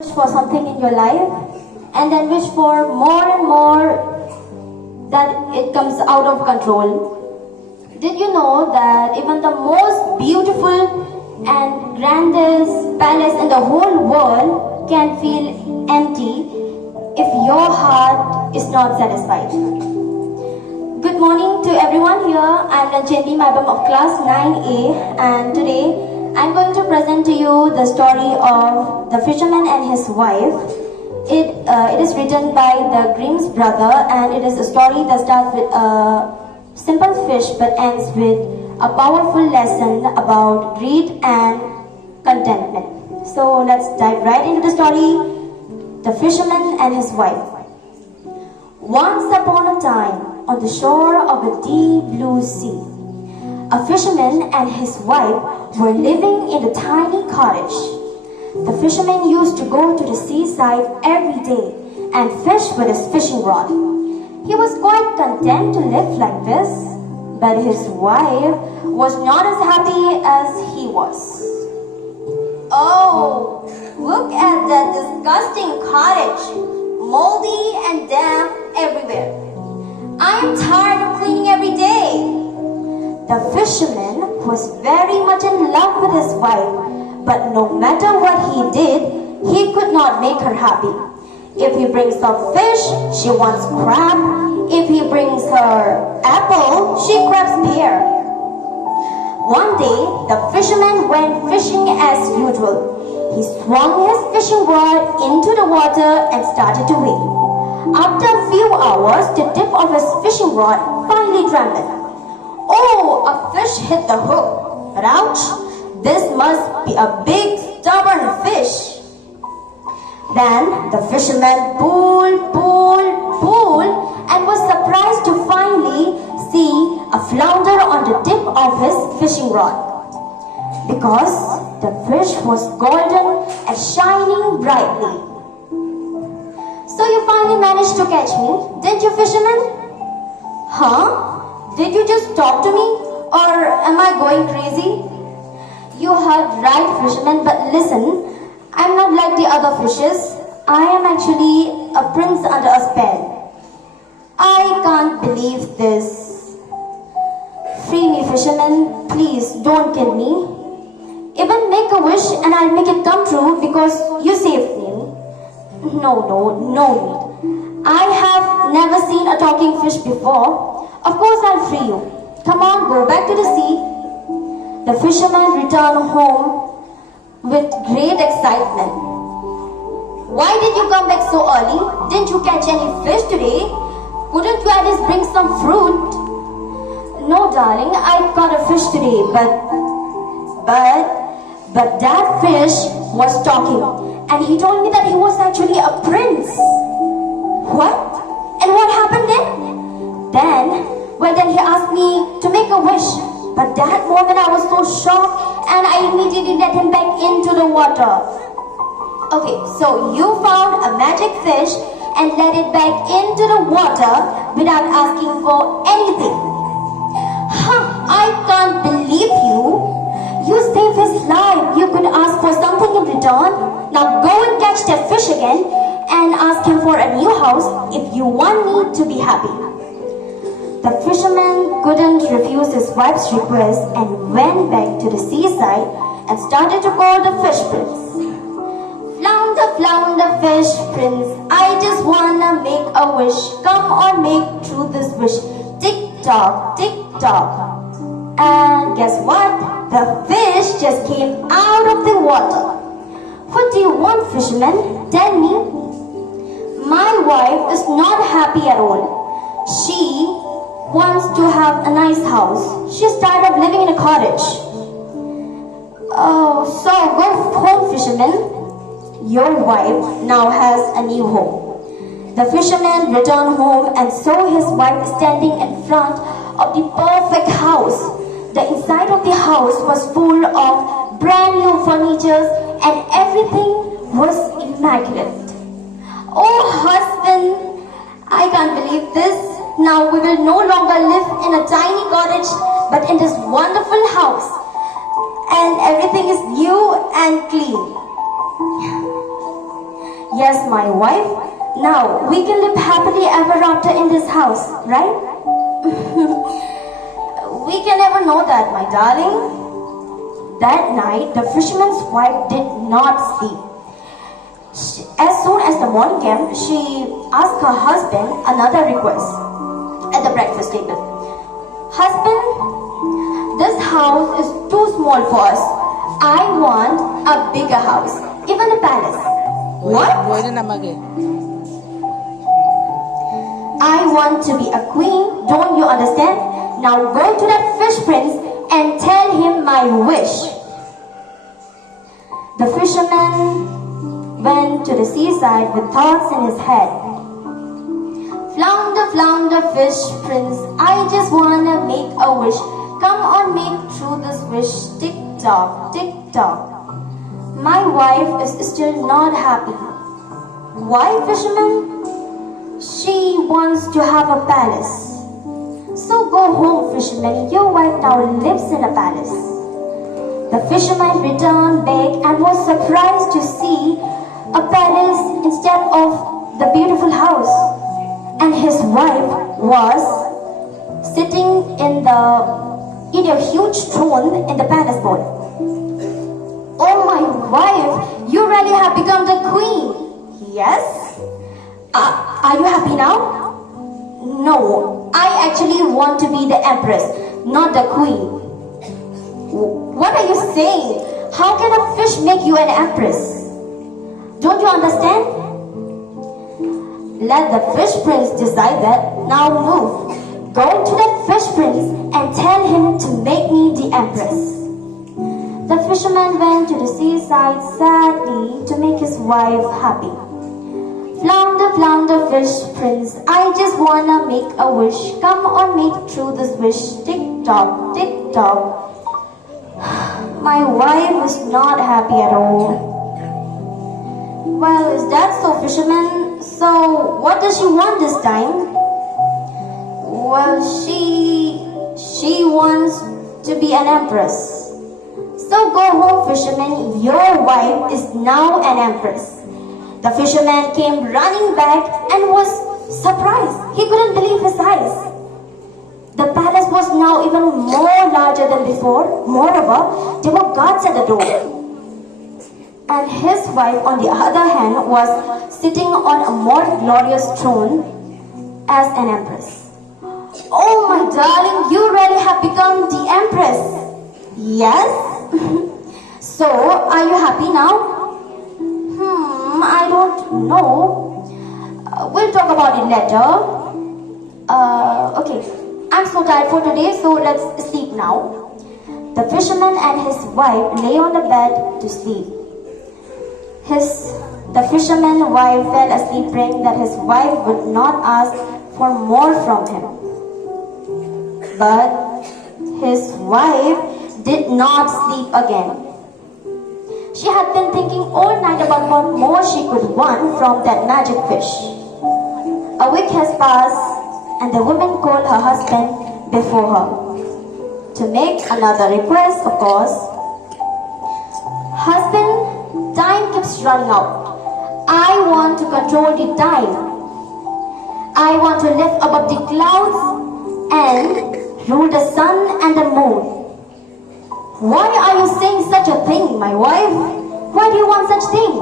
Wish for something in your life and then wish for more and more that it comes out of control. Did you know that even the most beautiful and grandest palace in the whole world can feel empty if your heart is not satisfied? Good morning to everyone here. I'm Lanchenbi Maibam of class 9A, and today I'm going to present to you the story of the fisherman and his wife. It is written by the Grimm's brother, and it is a story that starts with a simple fish but ends with a powerful lesson about greed and contentment. So let's dive right into the story, The Fisherman and His Wife. Once upon a time, on the shore of a deep blue sea, a fisherman and his wife were living in a tiny cottage. The fisherman used to go to the seaside every day and fish with his fishing rod. He was quite content to live like this, but his wife was not as happy as he was. Oh, look at that disgusting cottage, moldy and damp everywhere. I am tired of cleaning every day. The fisherman was very much in love with his wife, but no matter what he did, he could not make her happy. If he brings her fish, she wants crab. If he brings her apple, she grabs pear. One day, the fisherman went fishing as usual. He swung his fishing rod into the water and started to wait. After a few hours, the tip of his fishing rod finally trembled. Oh, a fish hit the hook. But ouch, this must be a big, stubborn fish. Then the fisherman pulled, and was surprised to finally see a flounder on the tip of his fishing rod. Because the fish was golden and shining brightly. So you finally managed to catch me, didn't you, fisherman? Huh? Did you just talk to me, or am I going crazy? You heard right, fisherman, but listen, I'm not like the other fishes. I am actually a prince under a spell. I can't believe this. Free me, fisherman, please don't kill me. Even make a wish and I'll make it come true because you saved me. No need. I have never seen a talking fish before. Of course I'll free you. Come on, go back to the sea. The fisherman returned home with great excitement. Why did you come back so early? Didn't you catch any fish today? Couldn't you at least bring some fruit? No, darling, I caught a fish today, but that fish was talking, and he told me that he was actually a prince. What? And what happened then? Then he asked me to make a wish. But that moment I was so shocked and I immediately let him back into the water. Okay, so you found a magic fish and let it back into the water without asking for anything. I can't believe you. You saved his life. You could ask for something in return. Now go and catch that fish again and ask him for a new house if you want me to be happy. The fisherman couldn't refuse his wife's request and went back to the seaside and started to call the fish prince. Flounder, fish prince, I just wanna make a wish. Come on, make true this wish. Tick tock, tick tock. And guess what? The fish just came out of the water. What do you want, fisherman? Tell me. My wife is not happy at all. She wants to have a nice house. She's tired of living in a cottage. Oh, so go home, fisherman. Your wife now has a new home. The fisherman returned home and saw his wife standing in front of the perfect house. The inside of the house was full of brand new furniture and everything was immaculate. Oh, husband, I can't believe this. Now we will no longer live in a tiny cottage, but in this wonderful house. And everything is new and clean. Yes, my wife. Now we can live happily ever after in this house, right? We can never know that, my darling. That night, the fisherman's wife did not sleep. As soon as the morning came, she asked her husband another request at the breakfast table. Husband, this house is too small for us. I want a bigger house, even a palace. What? I want to be a queen, don't you understand? Now go to that fish prince and tell him my wish. The fisherman went to the seaside with thoughts in his head. Flounder, flounder, fish prince, I just wanna make a wish. Come on, make true this wish. Tick tock, tick tock. My wife is still not happy. Why, fisherman? She wants to have a palace. So go home, fisherman. Your wife now lives in a palace. The fisherman returned back and was surprised to see a palace instead of the beautiful house. And his wife was sitting in a huge throne in the palace board. Oh, my wife, you really have become the queen. Yes? Are you happy now? No, I actually want to be the empress, not the queen. What are you saying? How can a fish make you an empress? Don't you understand? Let the fish prince decide that. Now move. Go to the fish prince and tell him to make me the empress. The fisherman went to the seaside sadly to make his wife happy. Flounder, flounder, fish prince, I just wanna make a wish. Come on, make true this wish. Tick tock, tick tock. My wife is not happy at all. Well, is that so, fisherman? So, what does she want this time? Well, she wants to be an empress. So go home, fisherman. Your wife is now an empress. The fisherman came running back and was surprised. He couldn't believe his eyes. The palace was now even more larger than before. Moreover, there were guards at the door. And his wife, on the other hand, was sitting on a more glorious throne as an empress. Oh, my darling, you really have become the empress. Yes? So, are you happy now? I don't know. We'll talk about it later. Okay. I'm so tired for today, so let's sleep now. The fisherman and his wife lay on the bed to sleep. The fisherman's wife fell asleep praying that his wife would not ask for more from him. But his wife did not sleep again. She had been thinking all night about what more she could want from that magic fish. A week has passed and the woman called her husband before her to make another request, of course. Husband, time keeps running out. I want to control the time. I want to live above the clouds and rule the sun and the moon. Why are you saying such a thing, my wife? Why do you want such thing?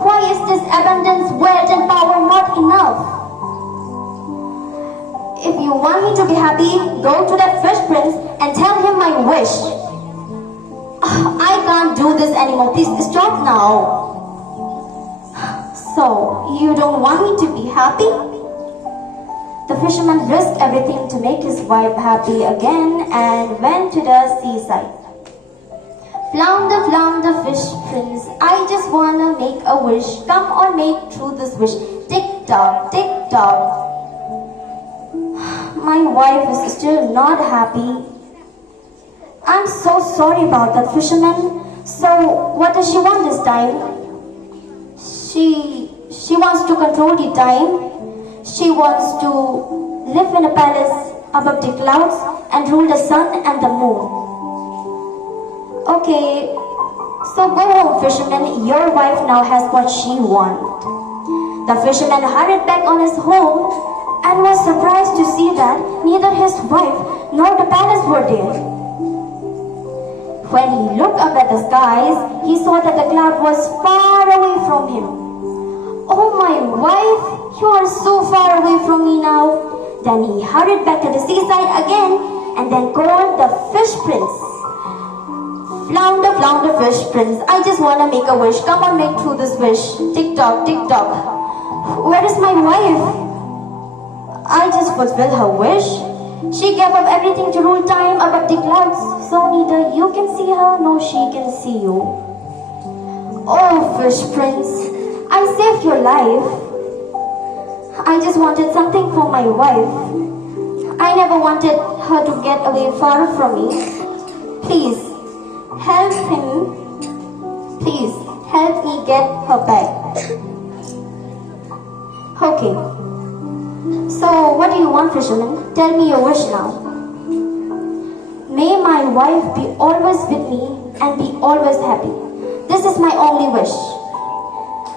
Why is this abundance, wealth and power not enough? If you want me to be happy, go to that fish prince and tell him my wish. I can't do this anymore. Please stop now. So, you don't want me to be happy? The fisherman risked everything to make his wife happy again and went to the seaside. Flounder, flounder, fish prince, I just wanna make a wish. Come on, make true this wish. Tick tock, tick tock. My wife is still not happy. I'm so sorry about that, fisherman. So, what does she want this time? She wants to control the time. She wants to live in a palace above the clouds and rule the sun and the moon. Okay, So go home, fisherman. Your wife now has what she wants. The fisherman hurried back on his home and was surprised to see that neither his wife nor the palace were there. When he looked up at the skies, he saw that the cloud was far away from him. Oh, my wife, you are so far away from me now. Then he hurried back to the seaside again and then called the fish prince. Flounder, flounder, fish prince, I just want to make a wish. Come on, make through this wish. Tick tock, tick tock. Where is my wife? I just fulfilled her wish. She gave up everything to rule time above the clouds, so neither you can see her nor she can see you. Oh, fish prince, I saved your life. I just wanted something for my wife. I never wanted her to get away far from me. Please, help him. Please, help me get her back. Okay. So, what do you want, fisherman? Tell me your wish now. May my wife be always with me and be always happy. This is my only wish.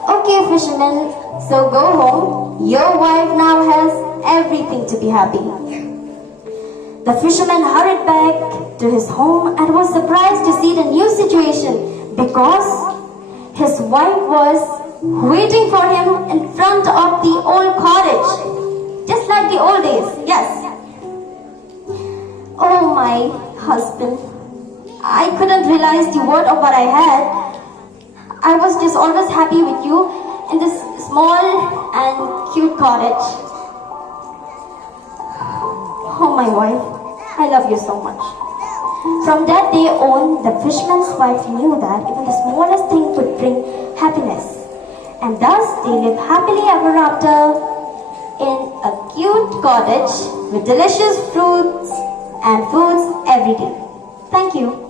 Okay, fisherman. So go home. Your wife now has everything to be happy. The fisherman hurried back to his home and was surprised to see the new situation because his wife was waiting for him in front of the old cottage. Just like the old days, yes. Oh, my husband, I couldn't realize the worth of what I had. I was just always happy with you in this small and cute cottage. Oh, my wife, I love you so much. From that day on, the fisherman's wife knew that even the smallest thing could bring happiness. And thus, they lived happily ever after in a cute cottage with delicious fruits and foods every day. Thank you.